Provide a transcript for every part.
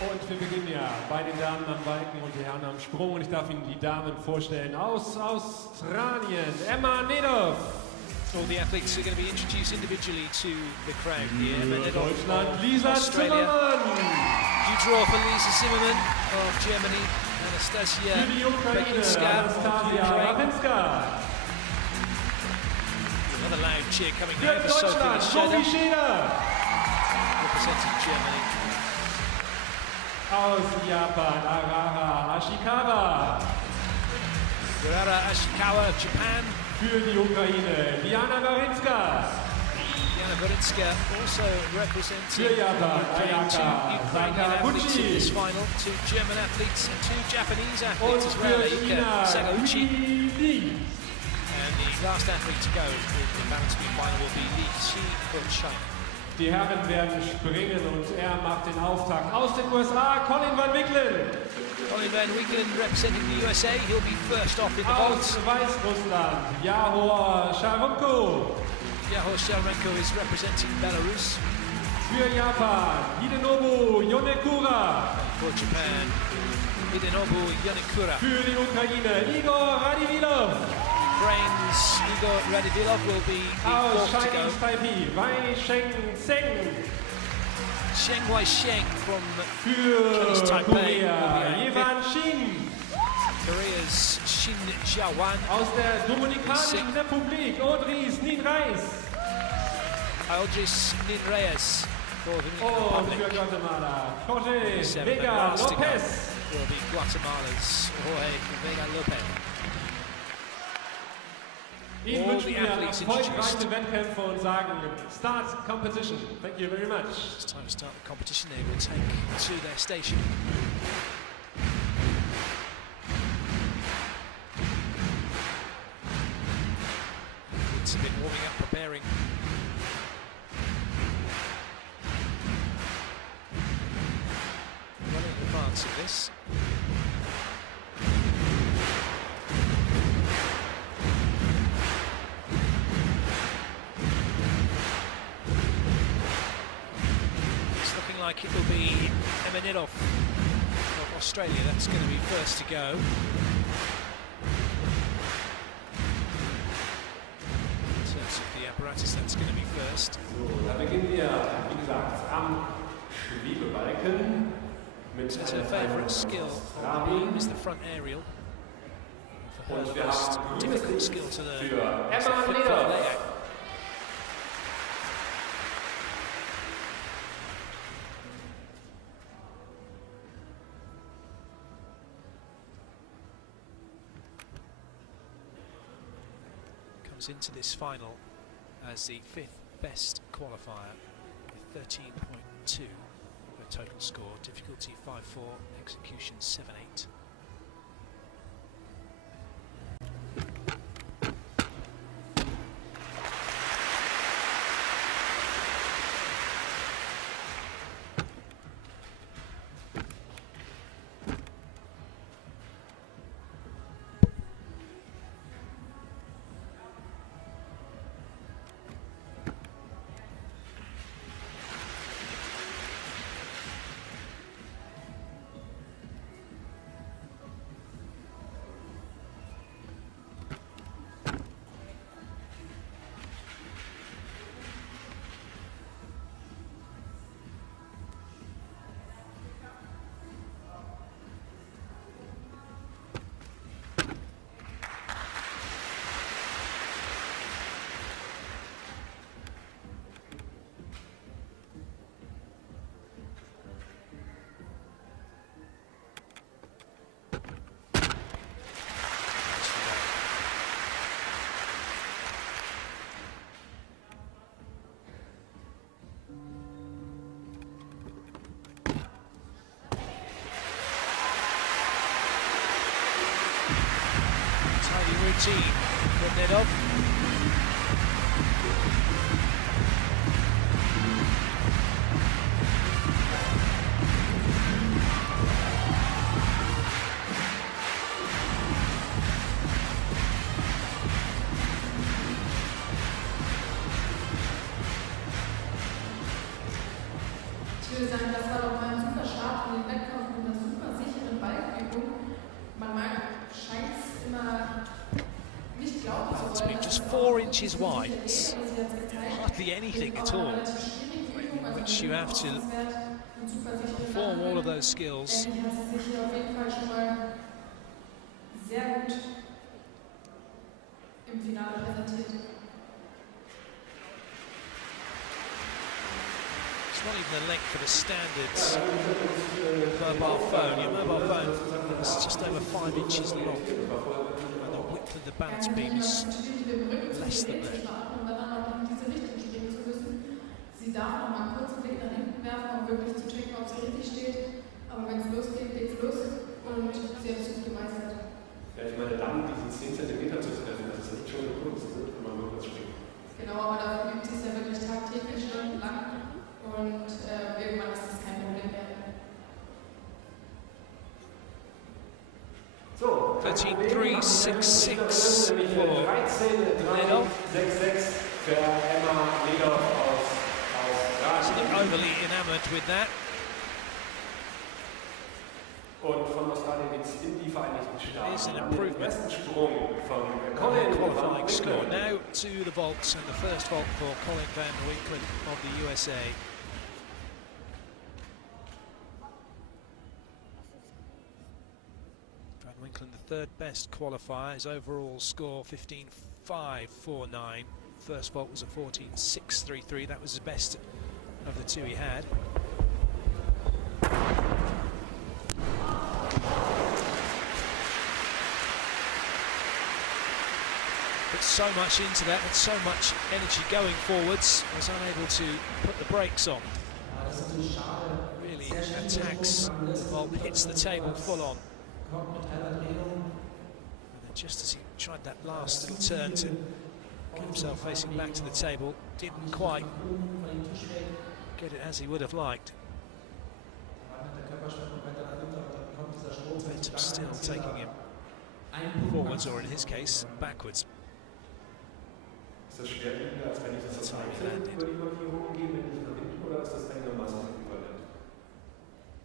Und wir beginnen ja bei den Damen am Balken und die Herren am Sprung. Und ich darf Ihnen die Damen vorstellen aus Australien. Emma Nedov. All the athletes are going to be introduced individually to the crowd here. Emma Nedov Deutschland, of Lisa Australia. Zimmermann. You draw for Lisa Zimmermann of Germany. Anastasia Für die Ukraine, Anastasia Rapinska. Another loud cheer coming Für now for Deutschland, Sophie Sophie Scheder. representing Germany. Aus Japan, Arara Ashikawa. Urara Ashikawa of Japan. Für die Ukraine, Diana Barinska. Diana Barinska also representing Für Japan, Ukraine. Two Ayaka Ukrainian athletes in this Sakaguchi. final, two German athletes and two Japanese Und athletes as well. für Ayuka China, Sakaguchi. Li. And the last athlete to go in the balance beam final will be Li Xi from China. Die Herren werden springen und er macht den Auftakt. Aus den USA, Colin van Wicklen. Colin van Wicklen representing the USA, he'll be first off in the vault. Aus Weißrussland, Yahor Sharenko. Yahor Sharenko is representing Belarus. Für Japan, Hidenobu Yonekura. For Japan, Hidenobu Yonekura. Für die Ukraine, Igor Radivilov. Brains Igor Radivilov will be the Aus fourth to go. Chinese Taipei, Wei Sheng Zeng. Sheng Wai Sheng from Für Chinese Taipei Korea, will be Yevan Shin. Korea's Shin Jiawan. Aus der Dominikanischen Republik, Odris Ninreis. Aldris Ninreyes for the Und Dominican für Republic. Guatemala, Jorge Seven Vega last to go Lopez. will be Guatemala's Jorge Vega Lopez. Ihnen All wünschen the wir athletes erfolgreiche introduced. Wettkämpfe und sagen Start Competition. Thank you very much. It's time to start the competition. They will take to their station. It's a bit warming up, preparing. Well in advance of this. It's looking like it will be Emma Nedov of Australia that's going to be first to go. In terms of the apparatus, that's going to be first. Da beginnen wir, wie gesagt, am Schwebebalken mit It's her favourite skill on the beam is the front aerial. For her Und wir first haben difficult skill to learn für is the Emma flip-flop Nedov. layout. Comes into this final as the fifth best qualifier with 13.2 for total score, difficulty 5-4, execution 7-8. Tiny routine from Nedov. Ich würde sagen, das war doch mal ein super Start in den just 4 inches wide. It's hardly anything at all, in which you have to perform all of those skills. It's not even the length of a standard mobile phone. Your mobile phone is just over 5 inches long, and the width of the balance beam is less than that. Sie darf noch mal kurz einen Blick nach hinten werfen, um wirklich zu checken, ob sie richtig steht. Aber wenn es losgeht, geht's los und sie hat es gut gemeistert. Ja, ich meine, dann diesen 10 cm zu treffen, das ist echt schon eine Kunst, wenn man rückwärts springt. Genau, aber dafür übt sie es ja wirklich tagtäglich stundenlang und irgendwann ist das kein Problem mehr. So, 13.366 for Ledov. 6-6 für Emma Ledov aus Overly enamoured with that. Und von Australien geht es in die Vereinigten Staaten. Here's an improvement. Besten Sprung von Colin qualifying score. Now to the vaults, and the first vault for Colin van Winkelen of the USA. Van Winkelen, the third best qualifier. His overall score 15.549. First vault was a 14.633. That was the best of the two he had. Put so much into that, with so much energy going forwards, was unable to put the brakes on. Really attacks the vault, hits the table full on. And then just as he tried that last little turn to get himself facing back to the table, didn't quite get it as he would have liked. Momentum still taking him forwards, or in his case, backwards. Ist das schwerwiegender, als wenn ich das auf eine über die Markierung gehe, wenn ich nach hinten, oder ist das einigermaßen äquivalent?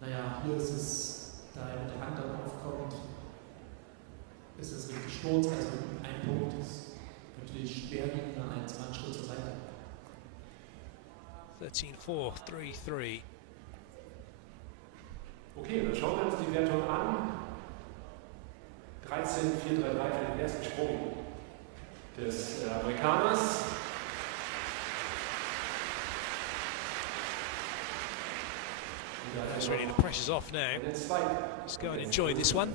Naja, hier ist es, da er mit der Hand dann aufkommt, ist es richtig Sturz, also ein Punkt ist natürlich schwerwiegender als ein Schritt zur Seite. 13.433. Okay, dann schauen wir uns die Wertung an. 13.433 für den ersten Sprung des Amerikaners. That's really, the pressure's off now. Let's go and enjoy this one.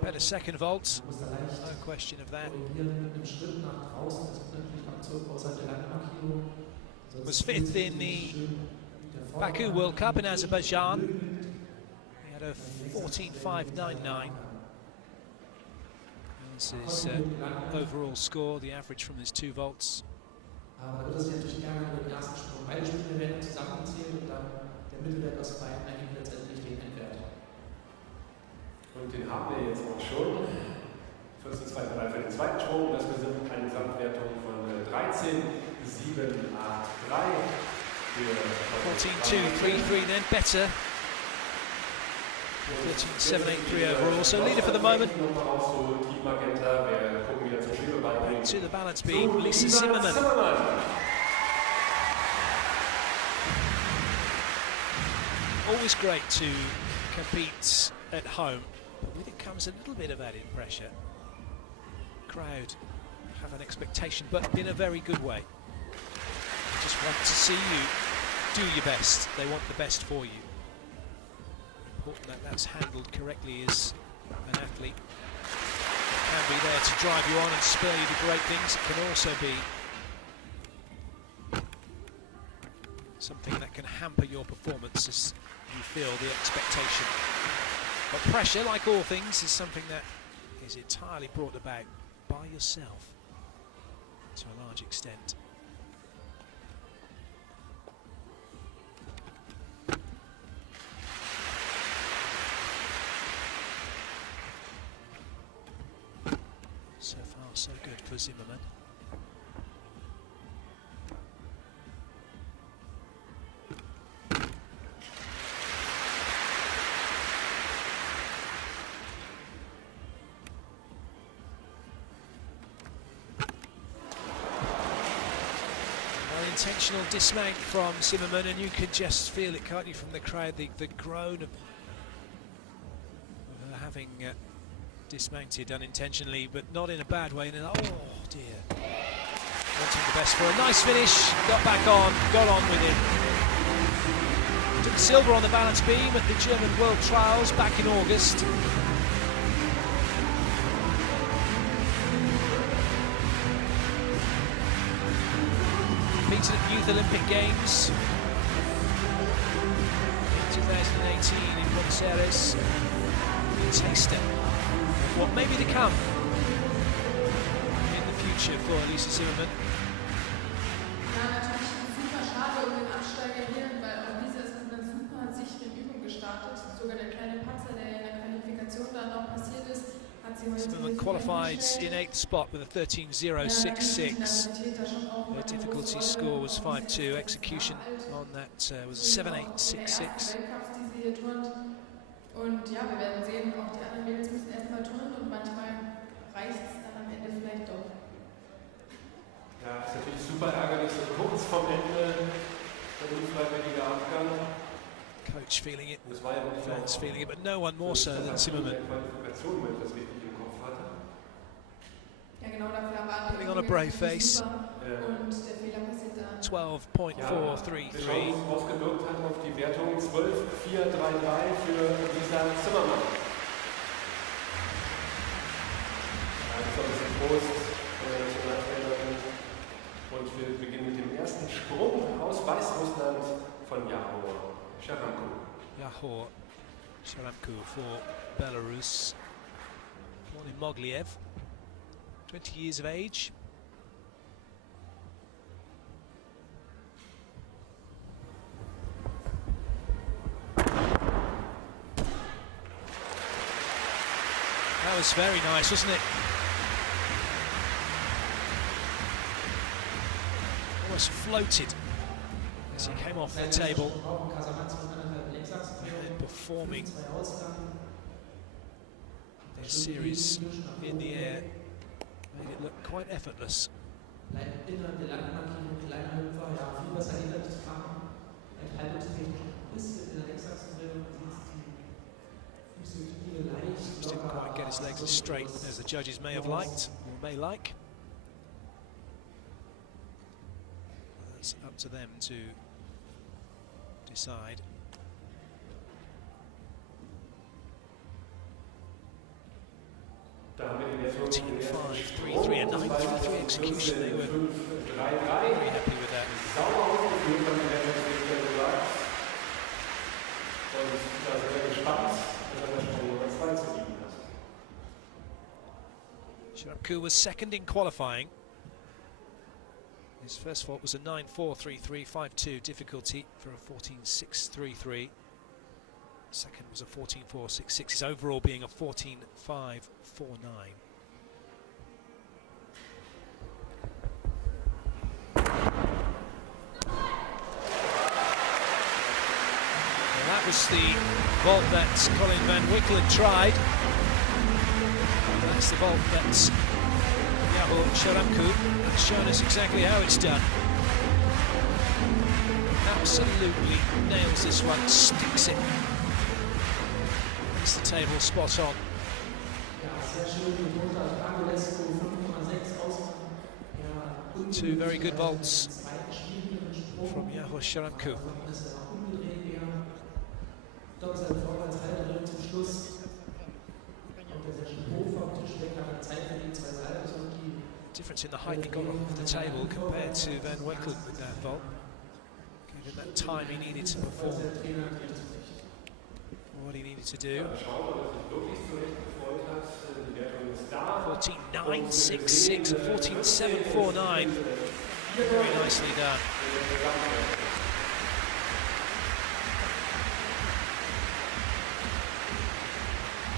Better second vault, no question of that. Was fifth in the Baku World Cup in Azerbaijan. He had a 14.599. This is overall score, the average from his 2 vaults. Und den haben wir jetzt auch schon. 14.233 für den zweiten Sprung. Das sind eine Gesamtwertung von 13.783 14.233 then, better. 14.783 overall, so leader for the moment. To the balance beam, Lisa Zimmermann. Always great to compete at home, but with it comes a little bit of added pressure. Crowd have an expectation, but in a very good way. They just want to see you do your best. They want the best for you. Important that that's handled correctly as an athlete. It can be there to drive you on and spur you to great things. It can also be something that can hamper your performance, as you feel the expectation. But pressure, like all things, is something that is entirely brought about by yourself to a large extent. So far, so good for Zimmermann. Intentional dismount from Zimmermann, and you can just feel it, can't you, from the crowd, the groan of her having dismounted unintentionally, but not in a bad way. And oh dear, wanting the best for a nice finish, got back on, got on with it. Took silver on the balance beam at the German World Trials back in August. Competed at Youth Olympic Games in 2018 in Buenos Aires. A taster of what may be to come in the future for Lisa Zimmermann. Ja, natürlich super schade um den Absteiger hier, weil auch Lisa ist mit einer super sicheren Übung gestartet. Sogar der kleine Patzer, der in der Qualifikation dann noch passiert ist, hat sie heute Zimmermann qualified in 8th spot with a 13.066. Her difficulty score was 5.2. Execution on that was a 7.866. Und ja, wir werden sehen, auch die anderen Mädels müssen erstmal turnen und manchmal reicht es dann am Ende vielleicht doch. Ja, ist natürlich super ärgerlich, so kurz vorm Ende der unfreiwillige Abgang. Coach feeling it, fans feeling it, but no one more so than Zimmermann. Putting on a brave face. 12.433. Ausgewirkt hat auf die Wertung 12.433 für Lisa Zimmermann. Ja, das ist ein bisschen groß. Und wir beginnen mit dem ersten Sprung aus Weißrussland von Yahoo Sharamko for Belarus. Born in Mogliev, 20 years of age. That was very nice, wasn't it? Almost floated as he came off the table. And performing this series in the air made it look quite effortless. Just didn't quite get his legs as straight as the judges may have liked, or may like. It's up to them to decide. Da 14.533, a 9.33 execution. They were very happy with that. Sharamko was second in qualifying. His first fault was a 9.433, 5.2 difficulty for a 14.633. Second was a 14.466, his overall being a 14.549. That was the vault that Colin Van Wickelen tried. That's the vault that Yahoo Sharamko has shown us exactly how it's done. Absolutely nails this one, sticks it. Hits the table spot on. Two very good vaults from Yahoo Sharamko. Difference in the height he got off the table compared to Van Wickelen with that vault. Gave him that time he needed to perform. what he needed to do. 14.966 and 14.749. Very nicely done.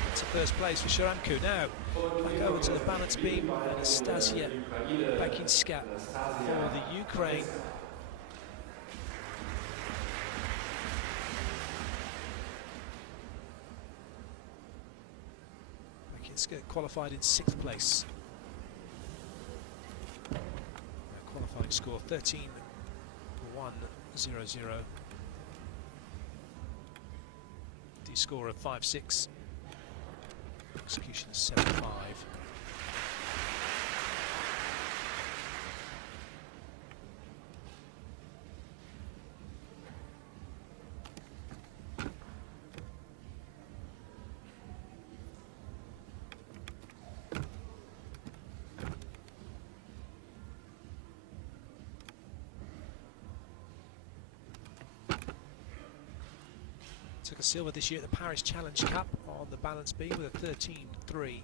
That's a first place for Sharamku. Now, back over to the balance beam. Anastasia Bakinska for the Ukraine. Bakinska qualified in 6th place. Qualifying score 13.100. D score of 5.6. Execution 7.5. Took a silver this year at the Paris Challenge Cup on the balance beam with a 13.3.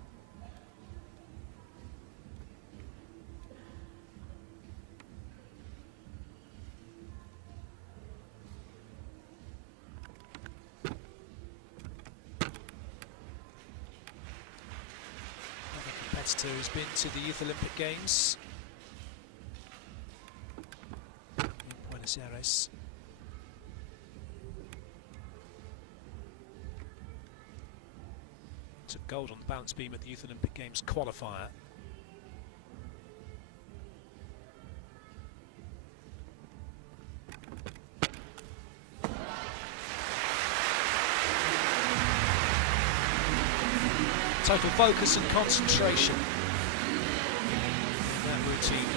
Another competitor who's been to the Youth Olympic Games in Buenos Aires. Took gold on the balance beam at the Youth Olympic Games qualifier. Total focus and concentration in that routine.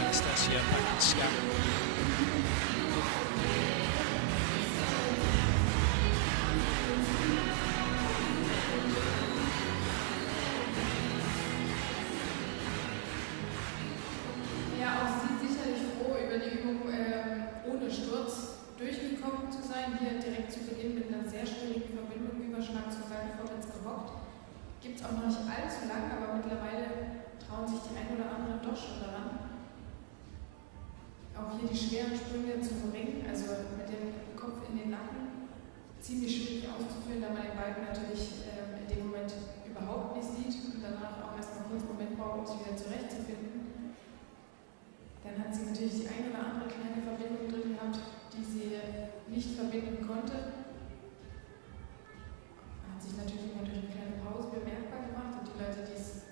Anastasia Bakinska. Gibt es auch noch nicht allzu lang, aber mittlerweile trauen sich die ein oder anderen doch schon daran. Auch hier die schweren Sprünge zu verringern, also mit dem Kopf in den Nacken, ziemlich schwierig auszuführen, da man den Balken natürlich in dem Moment überhaupt nicht sieht und danach auch erstmal kurz einen Moment braucht, um sich wieder zurechtzufinden. Dann hat sie natürlich die ein oder andere kleine Verbindung drin gehabt, die sie nicht verbinden konnte. Hat sich natürlich immer durch eine kleine Pause bemerkbar gemacht und die Leute, die es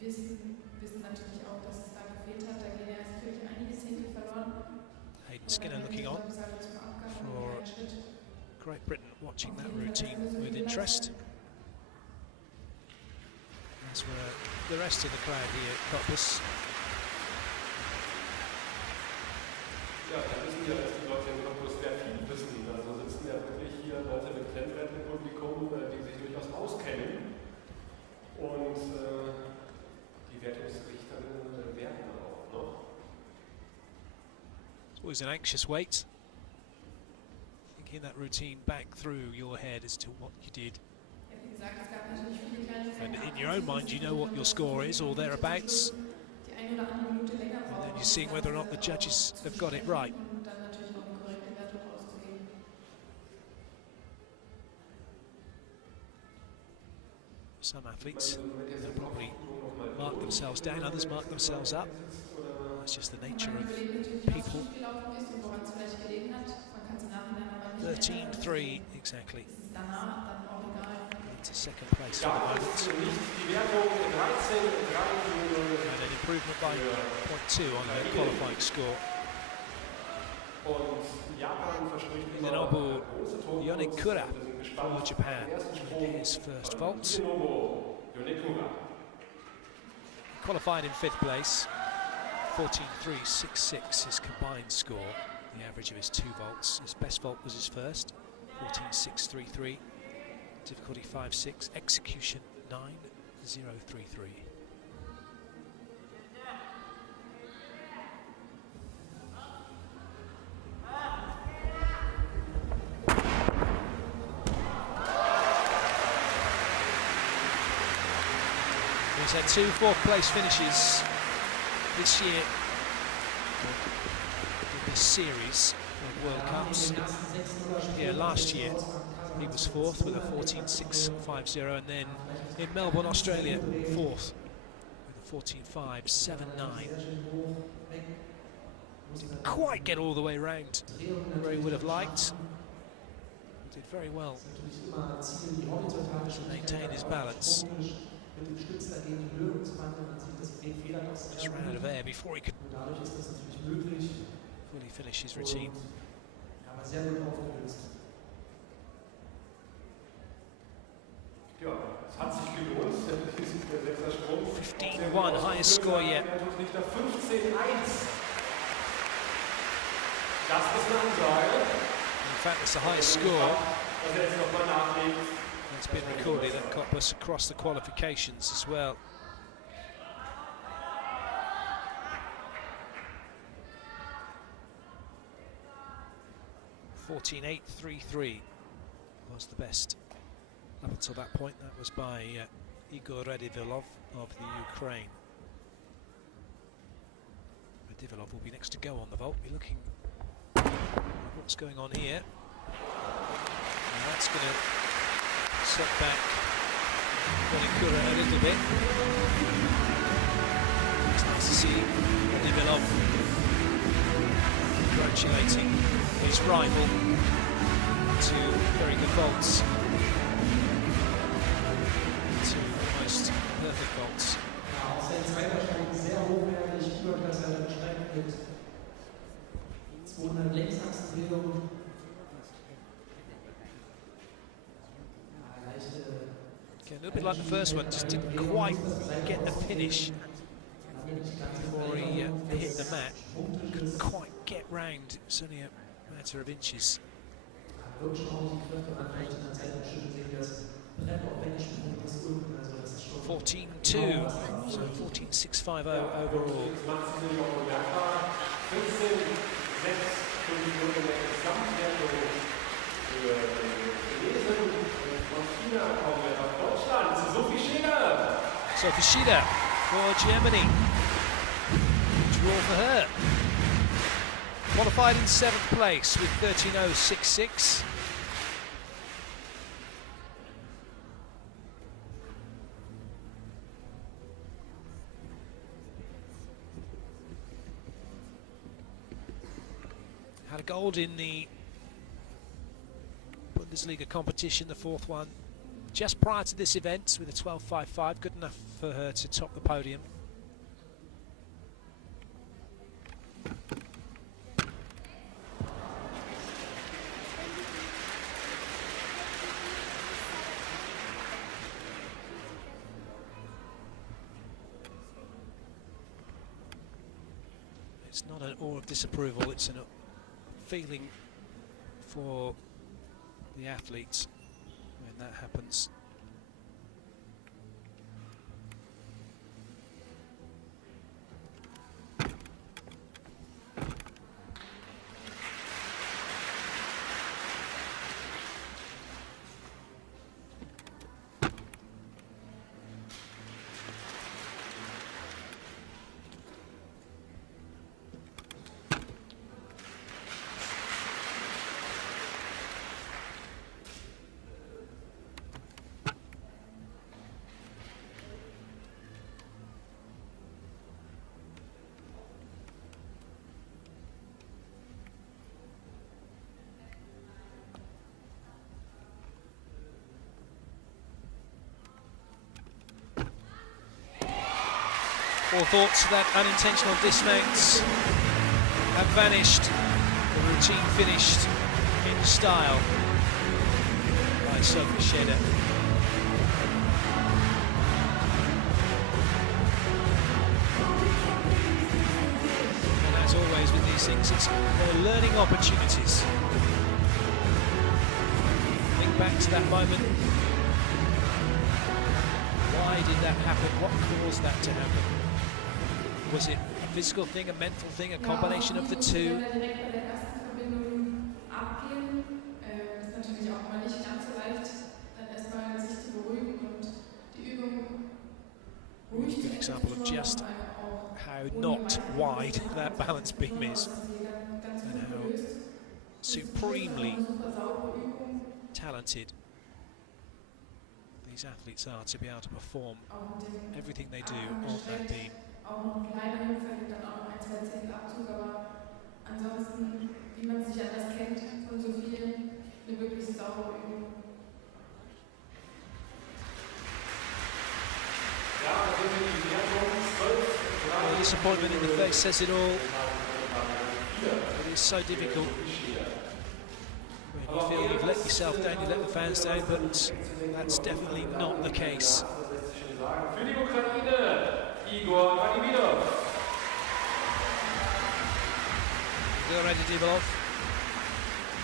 wissen natürlich auch, dass es da gefehlt hat. Da gehen ja sicherlich einige Zehntel verloren. Hayden Skinner looking on for Great Britain, watching that routine with interest. As were the rest of the crowd here at Cottbus. Ja, da wissen ja, dass die Leute in Cottbus sehr viel wissen. Also sitzen ja wirklich hier Leute mit Rennwerten-Publikum, die sich durchaus auskennen. Und die Wertungsrichterinnen werten auch noch. It's always an anxious wait. Thinking that routine back through your head as to what you did. And in your own mind, you know what your score is or thereabouts. And then you're seeing whether or not the judges have got it right. Some athletes, they'll probably mark themselves down, others mark themselves up. That's just the nature of people. 13.3 exactly. Into second place for the moment. And an improvement by 0.2 on the qualifying score. Nobu Yonekura for Japan in his first vault. Qualified in 5th place. 14.366 his combined score, the average of his 2 vaults. His best vault was his first, 14.633. Difficulty 5.6, execution 9.033. He's had 2 fourth-place finishes this year in this series of World Cups. Here last year he was 4th with a 14.650, and then in Melbourne, Australia, 4th with a 14.579. Didn't quite get all the way round where he would have liked. Did very well to maintain his balance. Just ran out of air before he could fully finish his routine. Ja, es hat sich gelohnt. Der 6er Sprung. 15-1, highest score yet. 15-1. Das ist eine Ansage. In fact, it's the highest score that's been recorded at Cottbus across the qualifications as well. .14.833 was the best up until that point. That was by Igor Radivilov of the Ukraine. Radivilov will be next to go on the vault. Be looking at what's going on here. And that's going to set back Bonikura a little bit. It's nice to see Radivilov congratulating his rival to very good vaults, to almost perfect vaults. Okay, a little bit like the first one, just didn't quite get the finish before he hit the mat. Couldn't quite get round. It was only a matter of inches. 14.2, so 14.650 overall. Sophie Schieder for Germany. Draw for her. Qualified in 7th place with 13.066. Had a gold in the Bundesliga competition, the 4th one, just prior to this event with a 12.55, good enough for her to top the podium. It's not an awe of disapproval, it's a feeling for the athletes when that happens. All thoughts of that unintentional dismounts have vanished. The routine finished in style by Sophie Schieder. And as always with these things, they're learning opportunities. Think back to that moment. Why did that happen? What caused that to happen? Was it a physical thing, a mental thing, a combination of the two? just how not wide that balance beam is, and how supremely talented these athletes are to be able to perform everything they do on that beam. Auch noch ein kleiner Hüpfer gibt dann auch noch 1-2 Abzug, aber ansonsten, wie man sich anders kennt von so vielen, eine wirklich saubere Übung. The disappointment in the face says it all. It is so difficult when you feel you've let yourself down, you let the fans down, but that's definitely not the case.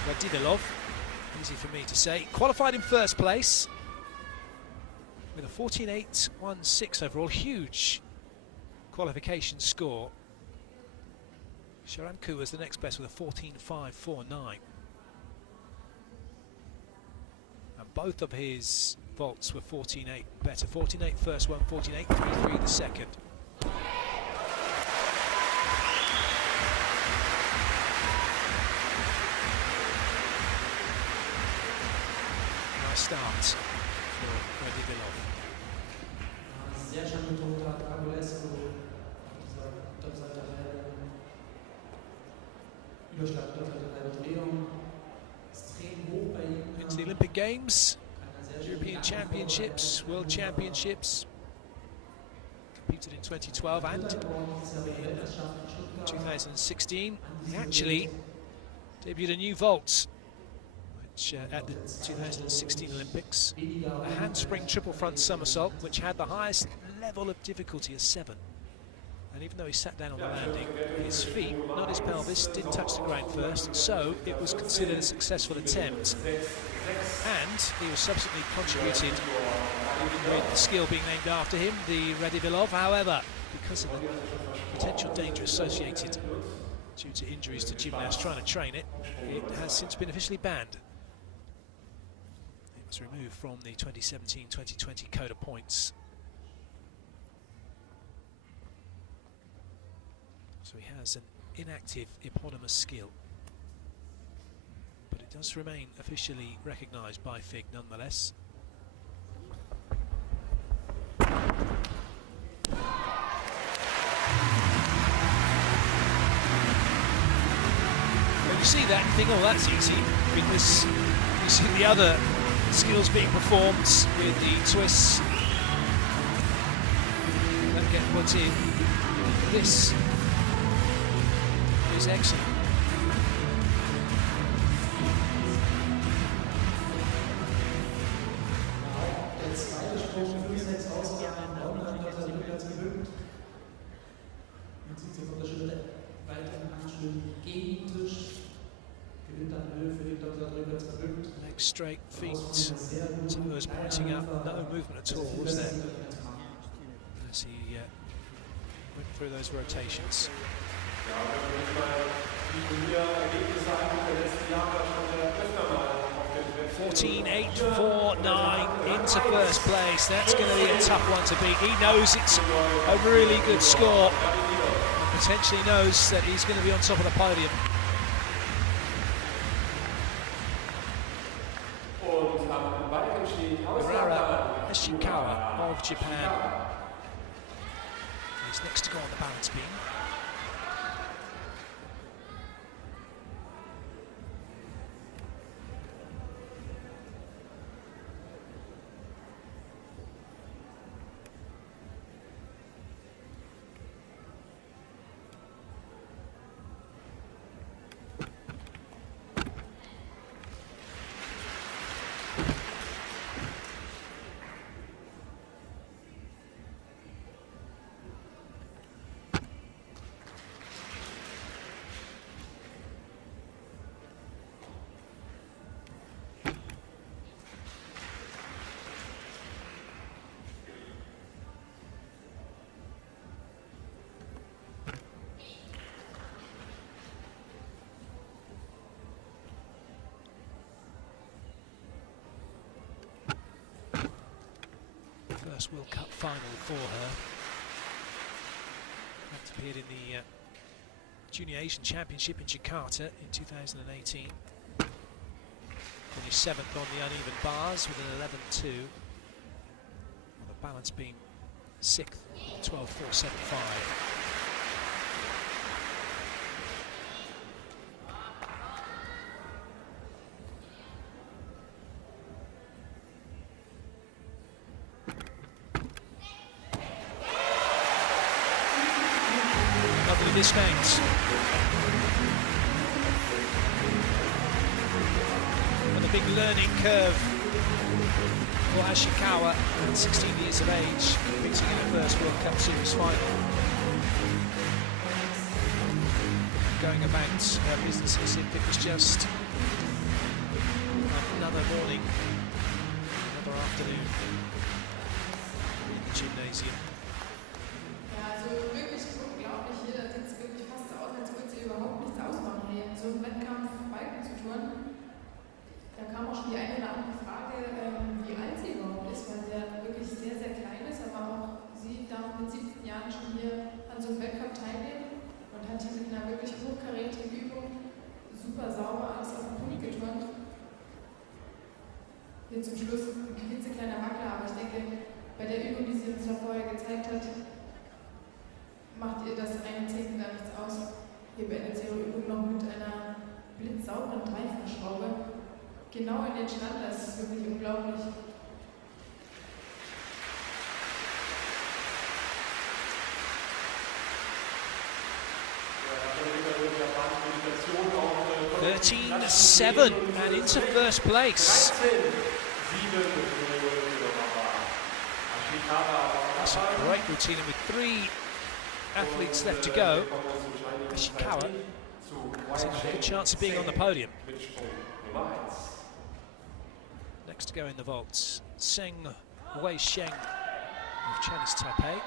Radivilov, easy for me to say, qualified in first place with a 14.816 overall, huge qualification score. Sharamku was the next best with a 14.549. And both of his vaults were 14.8 better. 14.8 first one, 14.833 the second. Nice start for Radivilov. Sehr schön betont hat, Agulescu auf dieser Doppelseite Überschlag Doppelseite Drehung. Extrem hoch bei ihm. Into the Olympic Games, European Championships, World Championships. Competed in 2012 and in 2016. He actually debuted a new vault which at the 2016 Olympics, a handspring triple front somersault, which had the highest level of difficulty as 7. And even though he sat down on the landing, his feet, not his pelvis, didn't touch the ground first, so it was considered a successful attempt. And he was subsequently contributed with the skill being named after him, the Radivilov. However, because of the potential danger associated due to injuries to gymnasts trying to train it, it has since been officially banned. It was removed from the 2017-2020 code of points. So he has an inactive eponymous skill, but it does remain officially recognised by FIG nonetheless. When you see that, you think, oh, that's easy, because you see the other skills being performed with the twists that get put in. This is excellent. Der zweite Sprung, 5-6 ausgegangen, Raumland hat er rückwärts gewippt. Man zieht sich von der Schritte weiter in 8 Schritten gegen den Tisch. Gewinnt dann Höhe für den Doppler rückwärts gewippt. Next straight feet, toes pointing up, no movement at all, was there? As he went through those rotations. 14.849 into first place. That's going to be a tough one to beat. He knows it's a really good score, and potentially knows that he's going to be on top of the podium. Urara Ishikawa of Japan is next to go on the balance beam. First World Cup final for her. appeared in the Junior Asian Championship in Jakarta in 2018. Finished 7th on the uneven bars with an 11.2. The balance being 6th, 12.475. Lovely discount. And a big learning curve for Ashikawa at 16 years of age, competing in the first World Cup Series final. Going about her business as if it was just another morning, another afternoon in the gymnasium. Ja, also wirklich unglaublich hier, da sieht es wirklich fast aus, als würde sie überhaupt nichts ausmachen hier. In so einem Wettkampf Balken zu turnen. Da kam auch schon die eine oder andere Frage, wie alt sie überhaupt ist, weil sie ja wirklich sehr, sehr klein ist, aber auch sie darf mit 17 Jahren schon hier an so einem Wettkampf teilnehmen und hat hier mit einer wirklich hochkarätigen Übung super sauber alles auf den Punkt geturnt. Hier zum Schluss ein klitzekleiner Wackler, aber ich denke, bei der Übung, die sie uns da vorher gezeigt hat, macht ihr das eine Zehntel da nichts aus. Hier beendet sie ihre Übung noch mit einer blitzsauberen Dreifachschraube. Genau in den Stand, das ist wirklich unglaublich. Yeah, 13-7 and into first place. That's a great routine, and with 3 athletes left to go, Ashikawa has a good chance of being on the podium. Next to go in the vaults, Seng Wei Sheng of Chinese Taipei.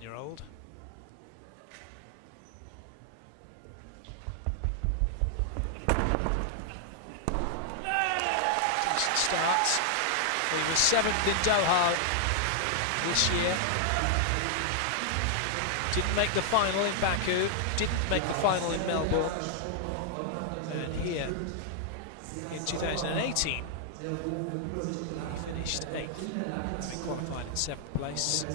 Year-old. Decent start. He was 7th in Doha this year. Didn't make the final in Baku. Didn't make the final in Melbourne. And here in 2018, he finished 8th, having qualified in 7th place.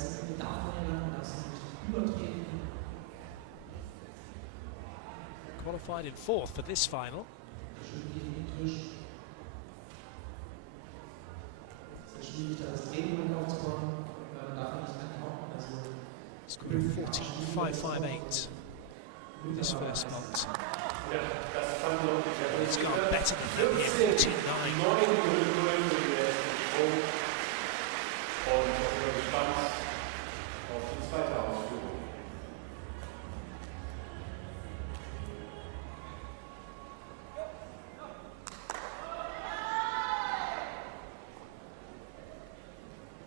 Qualified in 4th for this final. Scored 14.558 this first vault. It's gone better than that here, 14.9.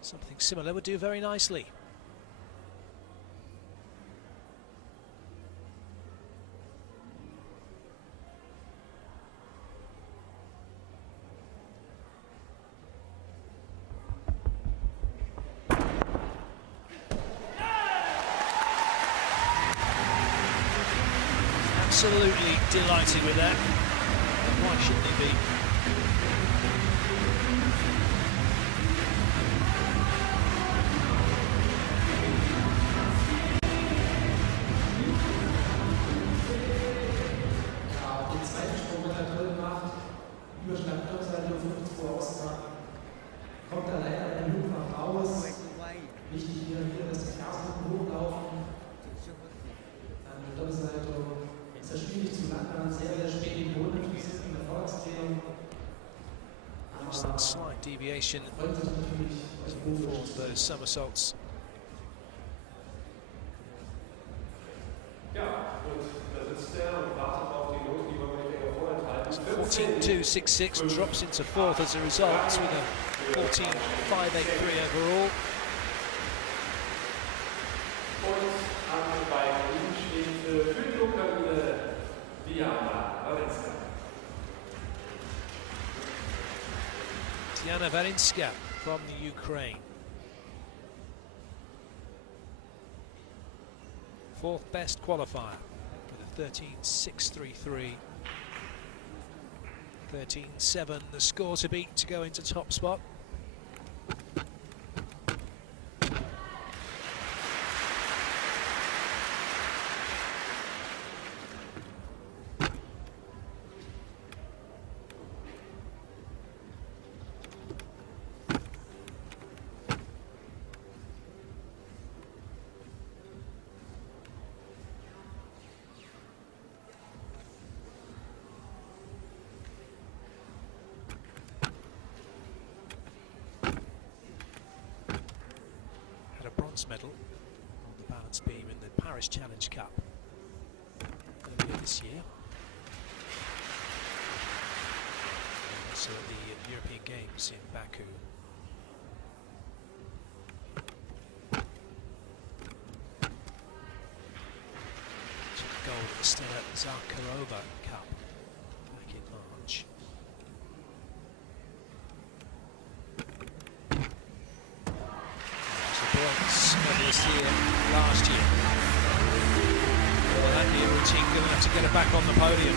Something similar would do very nicely. Absolutely delighted with that. Why shouldn't he be? Just that slight deviation for those somersaults. So 14.266 drops into 4th as a result with a 14.583 overall. Tatiana Valinska from the Ukraine. Fourth best qualifier with a 13.633. 13.7 the score to beat to go into top spot. Medal on the balance beam in the Paris Challenge Cup earlier this year. Also at the European Games in Baku. Took gold at the Stella Zakharova Cup back in March. Bronze medalist here last year. Well, that year routine going to have to get her back on the podium.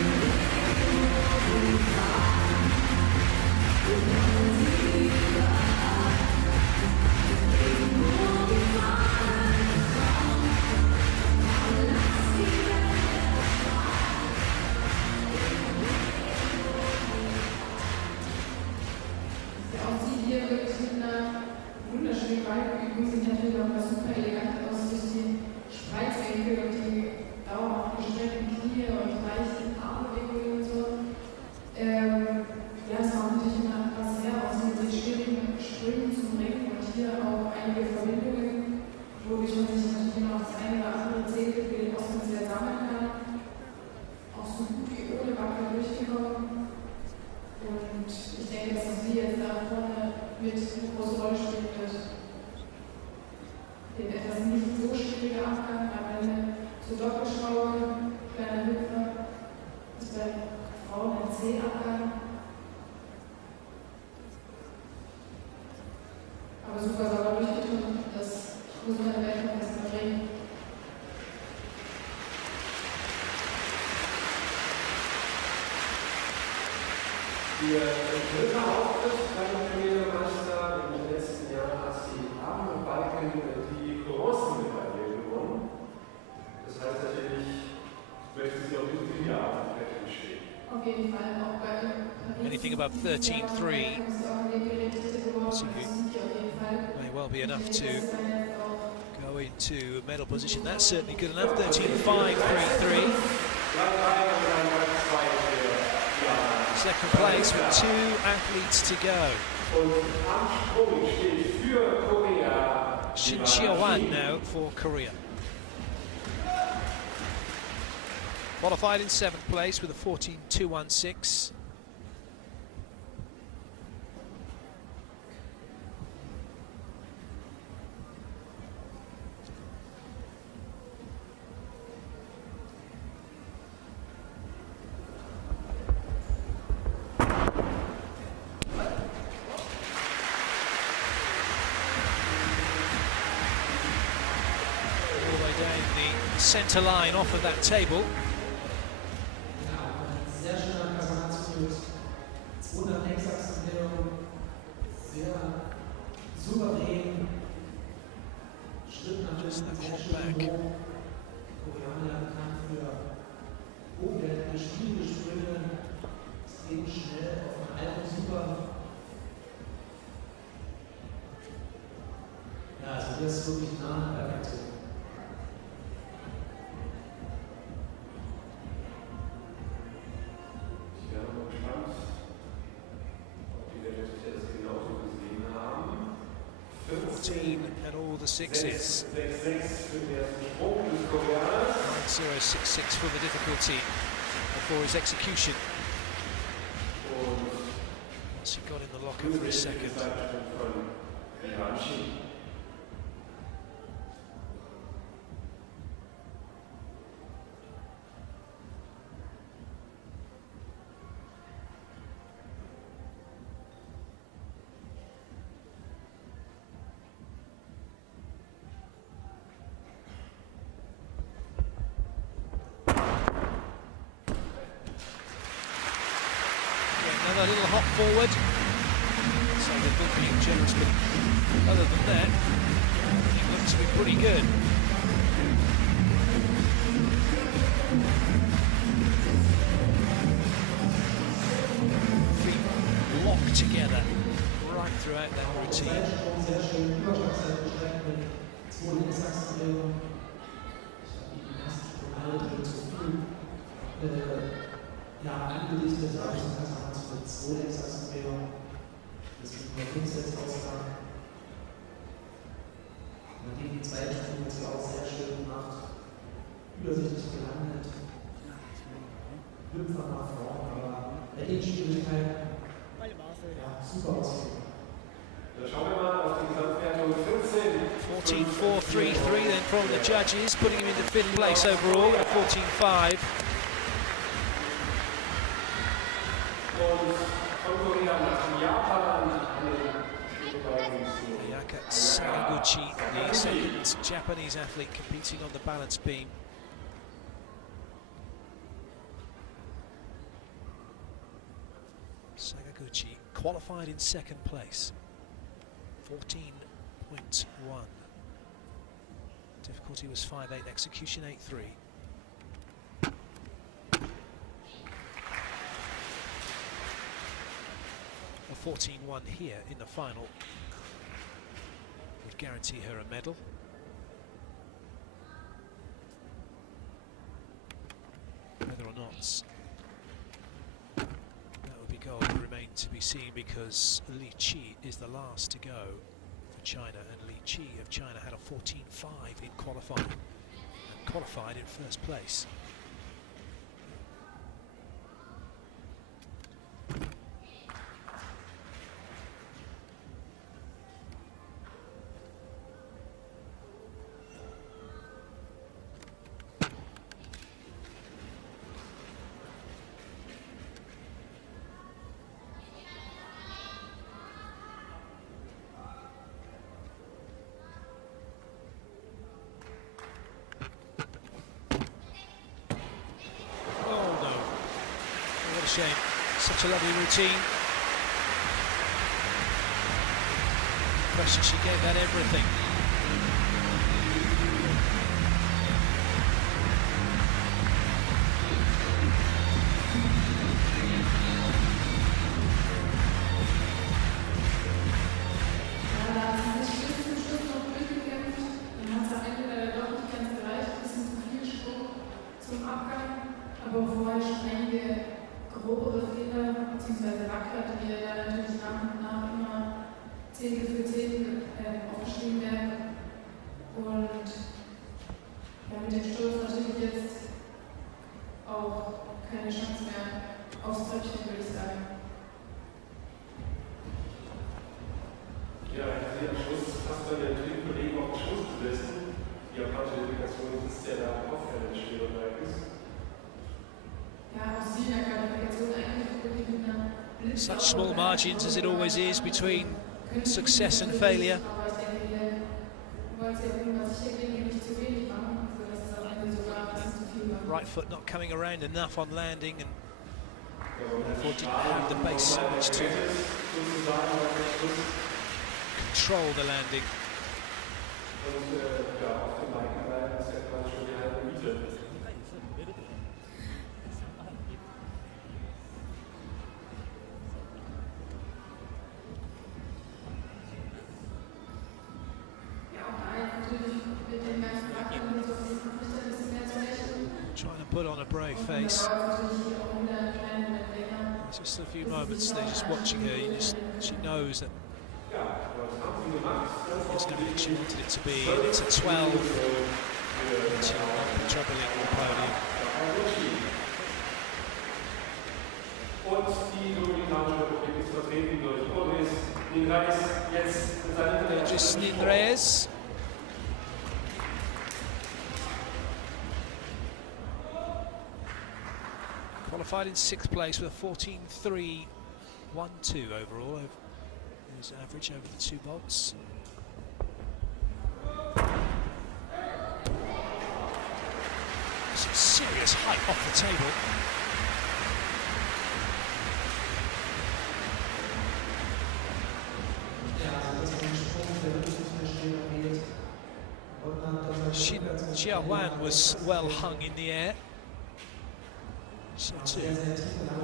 Ihr dritter Auftritt beim Premiermeister im letzten Jahr hat sie am Balken die Bronzemedaille gewonnen. Das heißt natürlich, möchte sie auch in diesem Jahr auf dem stehen. Auf jeden Fall auch bei Anything above 13.3 may well be enough to go into a medal position. That's certainly good enough. 13.533. Second place with two athletes to go. Shin Chia-wan now for Korea. Qualified in 7th place with a 14.216. Centre line off of that table. Sehr schöner Kasernationsschritt. 206 Akzentierung. Sehr souverän. Schritt nach Schritt, sehr schön hoch. Koreaner bekannt für hochwertige, schwierige Sprünge. Extrem schnell auf einer alten Super. Ja, also das ist wirklich nah an der Perfektion. Ich wäre mal gespannt, ob die Regisseure das genauso gesehen haben. 14 at all the sixes. 6-6 für den Sprung des Koreaners. 9.066 for the difficulty for his execution. Once he got in the locker for his second. a little hop forward. So they've been being generous, but other than that, it looks to be pretty good. Feet locked together right throughout that routine. Angedichtet, aber ich habe mit 2 Längsachsendrehungen. Das gibt mir 5 Sätze Ausgang. Nachdem die zweite Stunde ist ja auch sehr schön gemacht, übersichtlich gelandet, Hüpfer nach vorne, aber bei den Schwierigkeiten, ja, super ausgegangen. Dann schauen wir mal auf die Gesamtwertung 14. 14.433 then from the judges, putting him into 5th place overall at 14.5. Ayaka Sakaguchi, the second Japanese athlete competing on the balance beam. Sakaguchi qualified in 2nd place. 14.1. Difficulty was 5.8, execution 8.3. A 14.1 here in the final would guarantee her a medal. Whether or not that would be gold remain to be seen, because Li Qi is the last to go for China, and Li Qi of China had a 14.5 in qualifying and qualified in 1st place. Shame, such a lovely routine. Impression she gave that everything. grobere Fehler bzw. Wackler, die ja natürlich nach und nach immer Zehntel für Zehntel aufgeschrieben werden. Und ja, mit dem Sturz natürlich jetzt auch keine Chance mehr aufs Treppchen, würde ich sagen. Ja, ich sehe am Schluss fast bei den Kollegen auf den Schoß gesessen. Die japanische Delegation sitzt ja da auch für eine schwere Ereignis. Ja, auch sie in der Qualifikation eigentlich wirklich mit einer Blitz. Such small margins as it always is between success and failure. Aber ich denke, wir wollen es ja irgendwann sicher gehen, nicht zu wenig machen, sodass es am Ende sogar ein bisschen zu viel war. Right foot not coming around enough on landing, and therefore didn't have the base on which to control the landing. Und ja, auf dem Bike ist ja quasi schon die halbe Miete. Trying to put on a brave face. It's just a few moments they're just watching her. She knows that it's not what she wanted it to be, and it's a 12. She'll not put trouble in the podium. Und die Dominikanische Republik ist vertreten durch Oris Ninreis, jetzt seine Just Ninreis. Qualified in 6th place with a 14.312 overall. His average over the 2 bolts. Some serious height off the table. Huan was well hung in the air. So too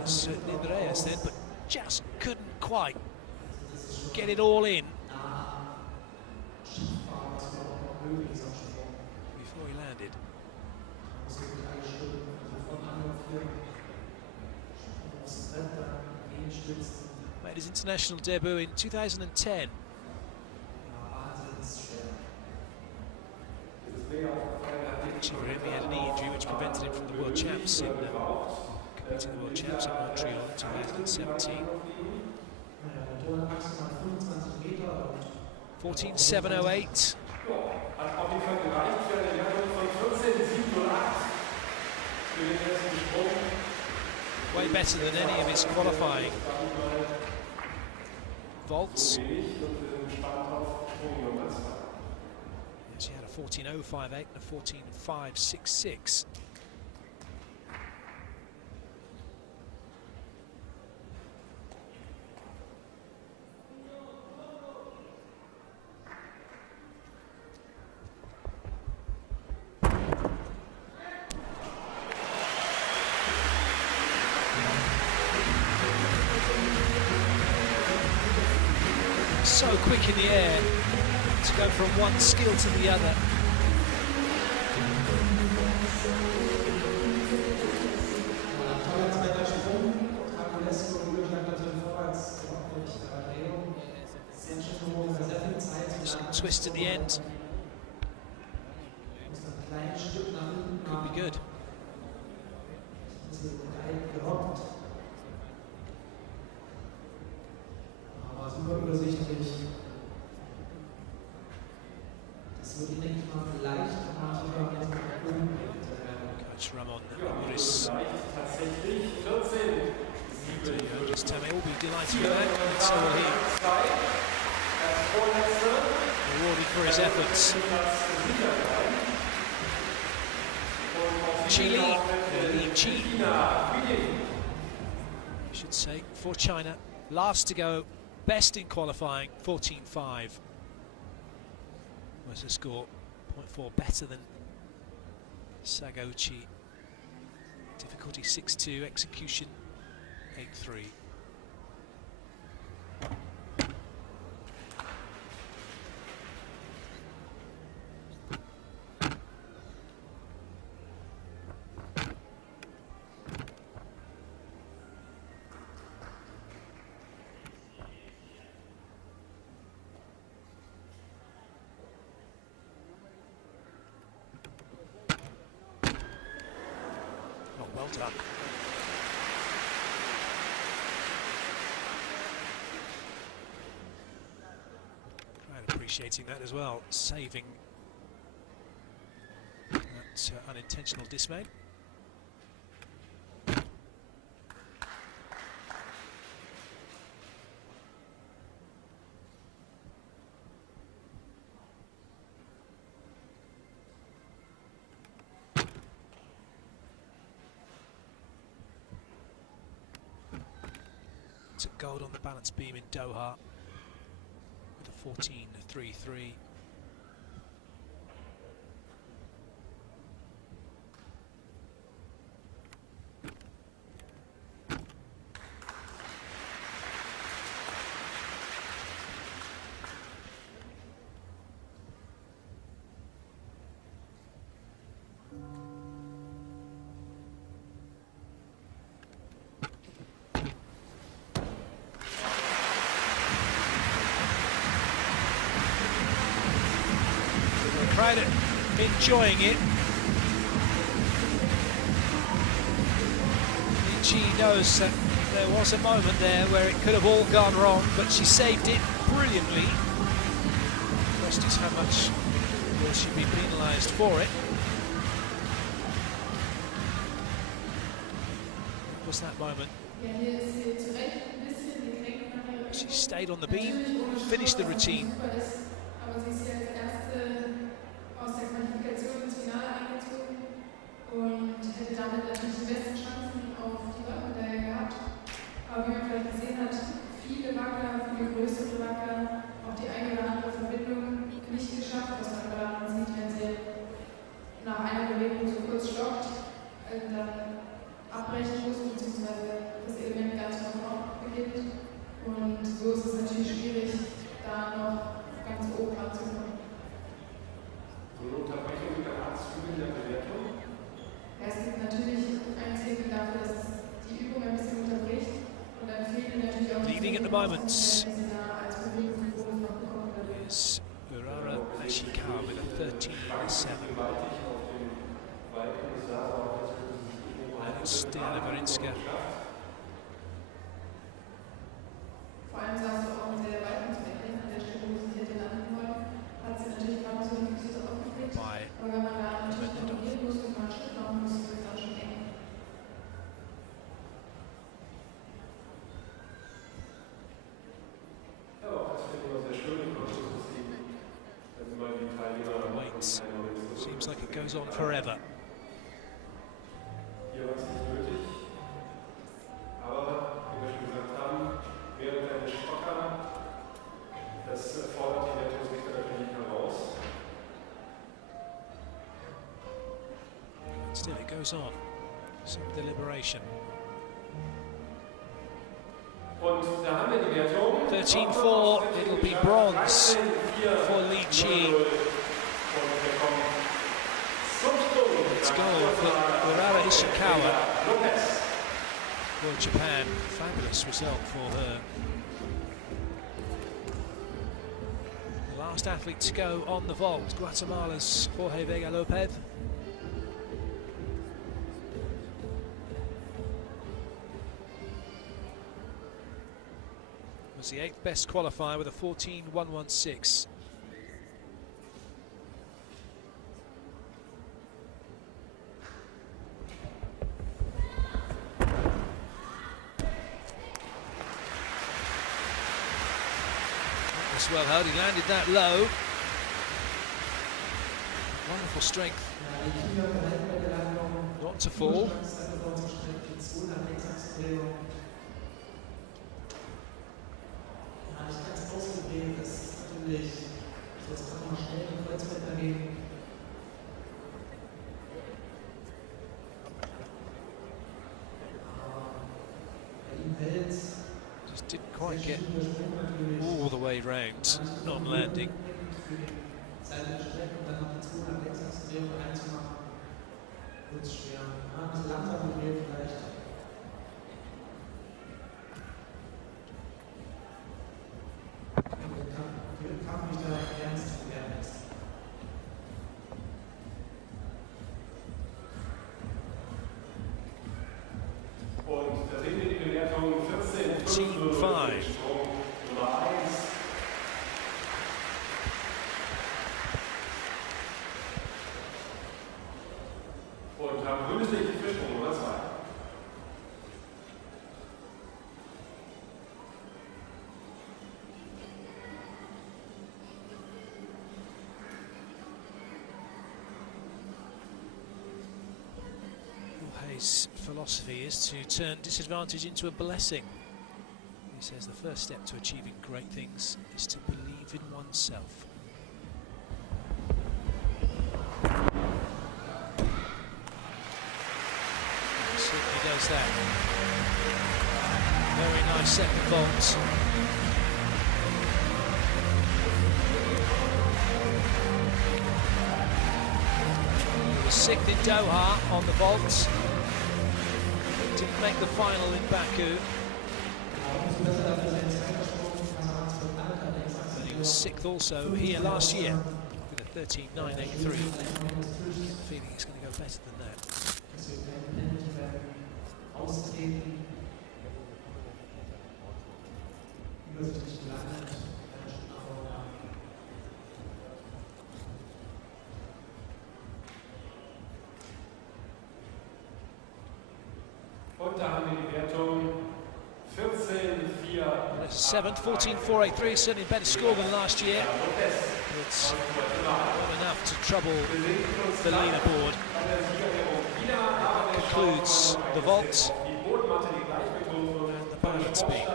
was Lynn Reyes then, but just couldn't quite get it all in before he landed. Made his international debut in 2010. He had a knee injury which prevented him from the World Champs in competing the World Champs in Montreal in 2017. 14.708. Way better than any of his qualifying vaults. He had a 14.058 and a 14.566. So quick in the air to go from one skill to the other. Twist at the end. Could be good. Coach Ramon Amoris. Just tell me, will be delighted with that, and so will he. Rewarded for his efforts. Chile, Li Chi, I should say, for China. Last to go, best in qualifying, 14.5. Was a score 0.4 better than Sagochi. Difficulty 6.2, execution 8.3. Well done. Crowd appreciating that as well, saving that unintentional dismay. Took gold on the balance beam in Doha with a 14.33. Crowd enjoying it. She knows that there was a moment there where it could have all gone wrong, but she saved it brilliantly. The question is, how much will she be penalised for it? What was that moment? She stayed on the beam, finished the routine. Und hätte damit natürlich die besten Chancen auf die Goldmedaille gehabt. Aber wie man vielleicht gesehen hat, viele Wackler, viele größere Wackler, auch die eine oder andere Verbindung nicht geschafft, was man daran sieht, wenn sie nach einer abbrechen muss, beziehungsweise das Element ganz von vorn beginnt. Und so ist es natürlich schwierig, da noch ganz oben ranzukommen. So eine Unterbrechung mit der Arztübung der Bewertung? Ja, es gibt natürlich ein Zirkel dafür, dass die Übung ein bisschen unterbricht. Und dann fehlt ihnen natürlich auch Leading at the moment die sie da als Bewegungsbonus noch bekommen würden. is Urara Ashikawa with a 13.7. And it's Diana Varinska. Vor allem sagst du auch sehr weit ins Becken an der Stelle, wo sie hätte landen wollen. Hat sie natürlich gerade so die Füße aufgekriegt. Aber wenn man da natürlich kontrollieren muss und mal einen Schritt machen muss, ist es dann schon eng. Wait. Seems like it goes on forever. Hier war es nicht nötig, aber wie wir schon gesagt haben, während eines Stocker, das fordert die Rettungsrichter natürlich heraus. Still, it goes on. Some deliberation. Und da haben wir die Wertung. 13-4, it'll be bronze for Li Qi. It's gold for Urara Ishikawa for Japan. Fabulous result for her. The last athlete to go on the vault, Guatemala's Jorge Vega Lopez. Was the 8th best qualifier with a 14.116. Well held, he landed that low. Wonderful strength not to fall. Just didn't quite get all the way round on landing. Und da sehen wir die Bewertung 14.5. Und haben grünes Licht für Sprung Nummer 2. His philosophy is to turn disadvantage into a blessing. He says the first step to achieving great things is to believe in oneself. Certainly does that. Very nice second vault. He was 6th in Doha on the vault. Didn't make the final in Baku. But he was 6th also here last year with a 13.983. Feeling it's going to go better than that. Und da haben wir die Wertung 14.4. 7th, 14.483, certainly a better score than last year. It's not enough to trouble the leaderboard. Concludes the vault and the balance beam.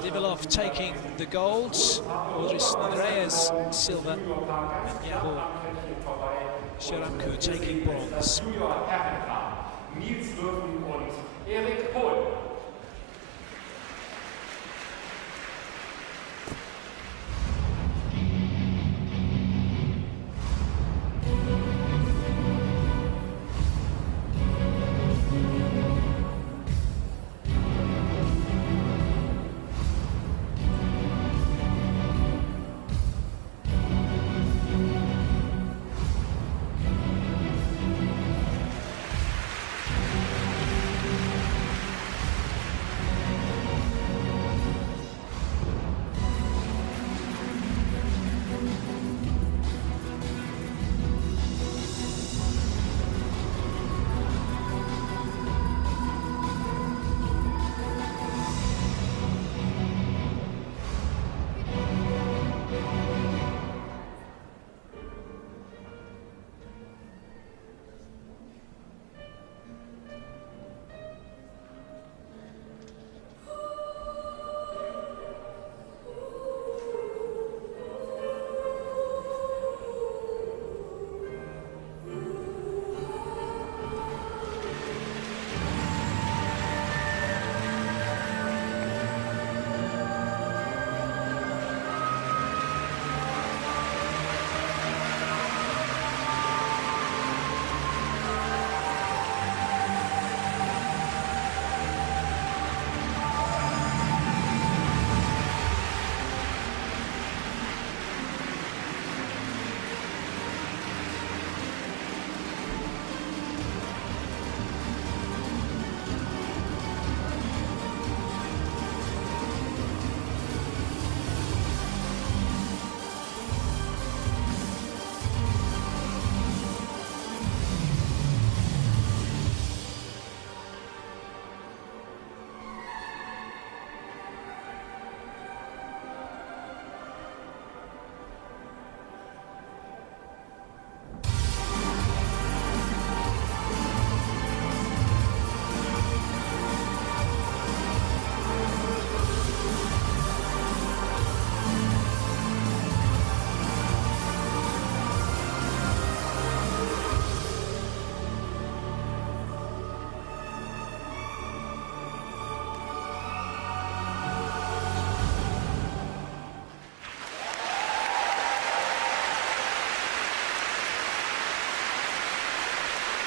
Divilov taking the golds, Aldris Reyes silver, and Yabor Sharamku taking bronze. Junior Herrenpaar Nils Würfen und Erik Pohl.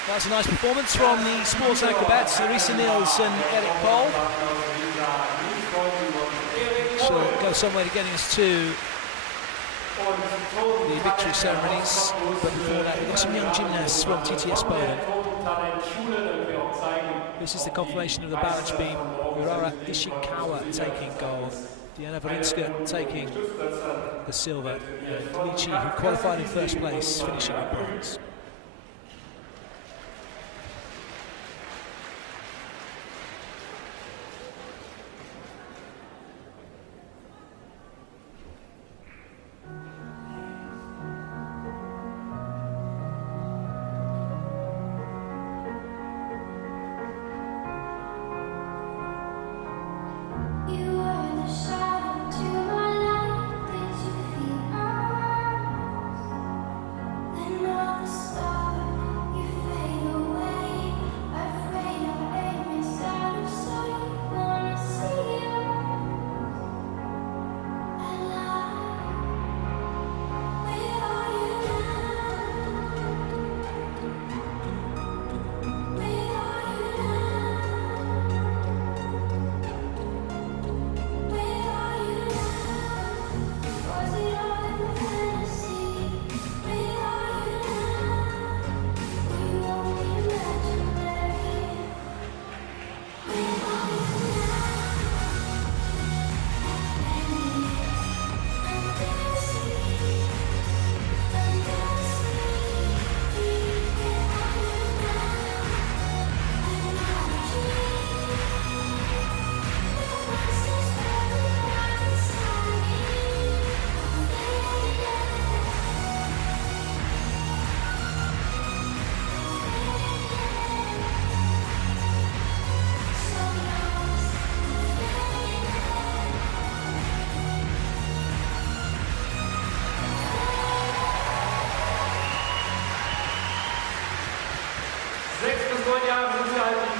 That was a nice performance from the sports acrobats, Larissa Nils and Eric Pohl. So go some way to getting us to the victory ceremonies. But before that, we've got some young gymnasts from TTS Poland. This is the confirmation of the balance beam. Urara Ishikawa taking gold. Diana Varinska taking the silver. And Michi, who qualified in first place, finishing with bronze. Stars,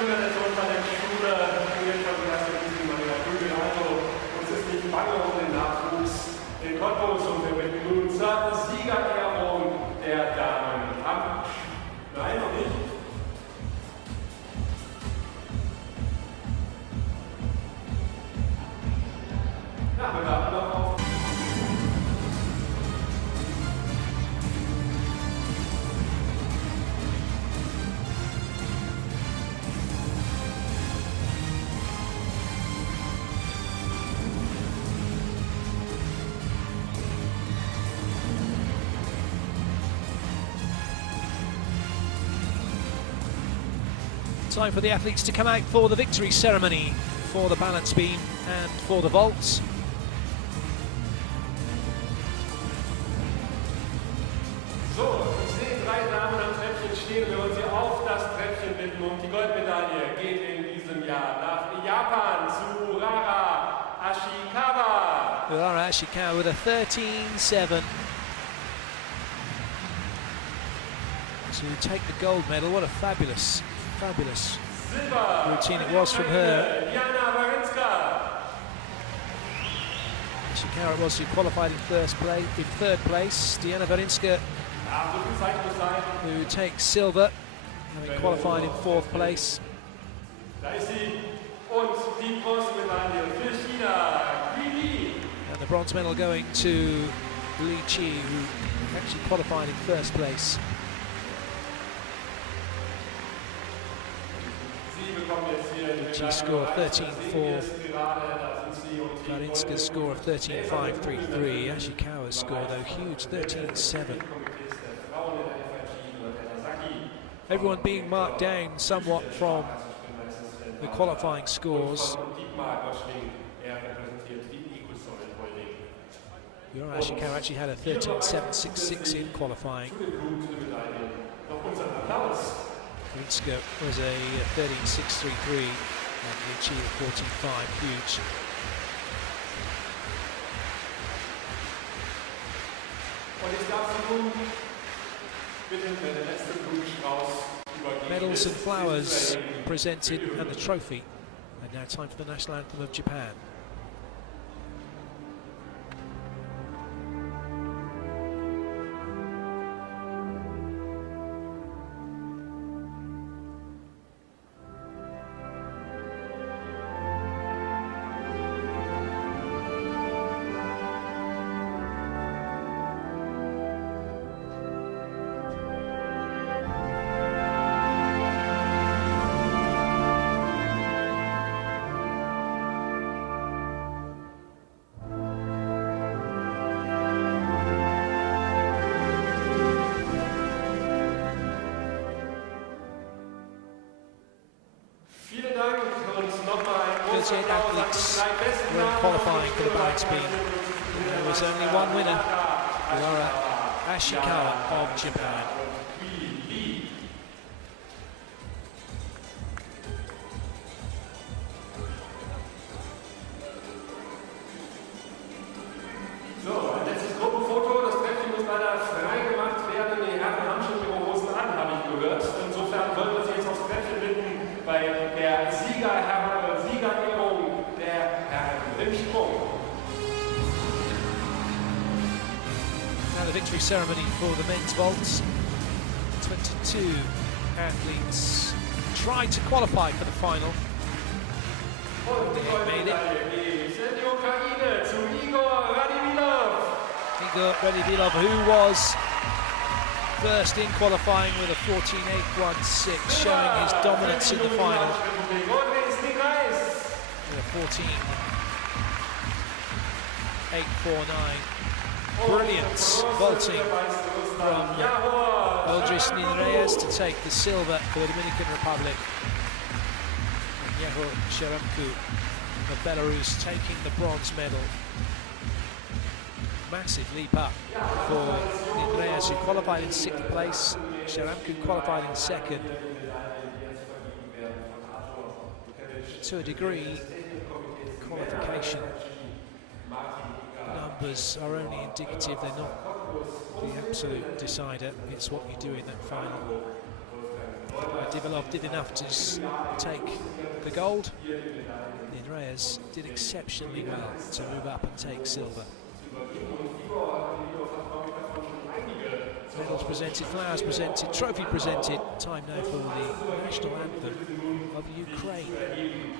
Kinder der Tontalentschule trainiert von der ersten Maria Prügel. Also uns ist nicht bange um den Nachwuchs in Cottbus und wir bitten nun zur Siegerehrung der Damen ab. Nein, noch nicht. Ja, wir warten noch auf. Time for the athletes to come out for the victory ceremony for the balance beam and for the vaults. So, ich sehe 3 Damen am Treppchen stehen. Wir wollen sie auf das Treppchen bitten und die Goldmedaille geht in diesem Jahr nach Japan zu Urara Ashikawa. Urara Ashikawa with a 13.7 to take the gold medal. What a fabulous routine it was from her. Ashikawa it was who qualified in third place. Diana Warinska, who takes silver, having qualified in 4th place. And the bronze medal going to Li Qi, who actually qualified in 1st place. She score 13.4, Warinska's score of 13.533, Ashikawa's score though huge, 13.7. Everyone being marked down somewhat from the qualifying scores. Urara Ashikawa actually had a 13.766 in qualifying. Warinska was a 13.633 and he achieved 14.5, huge. Medals and flowers presented and the trophy. And now time for the national anthem of Japan. Athletes were qualifying for the balance beam. There was only one winner, Urara Ashikawa of Japan. So, ein letztes Gruppenfoto. Das Treppchen muss leider frei gemacht werden. Die Herren haben schon ihre Hosen an, habe ich gehört. Insofern wollen wir sie jetzt aufs Treppchen bitten bei der Siegerehrung der Herren im Sprung. Now the victory ceremony for the men's vaults. 22 athletes tried to qualify for the final. They made it. Igor Radivilov, who was first in qualifying with a 14.816, showing his dominance in the final. With a 14.849. Brilliant vaulting from Eldris Ninreyes to take the silver for the Dominican Republic. And Yeho Sheremku of Belarus taking the bronze medal. Massive leap up for Ninreyes, who qualified in 6th place. Sheremku qualified in 2nd. To a degree, qualification numbers are only indicative, they're not the absolute decider. It's what you do in that final. Divilov did enough to take the gold. Andreas did exceptionally well to move up and take silver. Medals presented, flowers presented, trophy presented. Time now for the national anthem of Ukraine.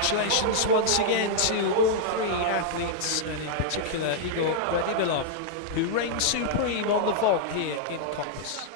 Congratulations once again to all three athletes, and in particular Igor Divilov, who reigns supreme on the vault here in Cottbus.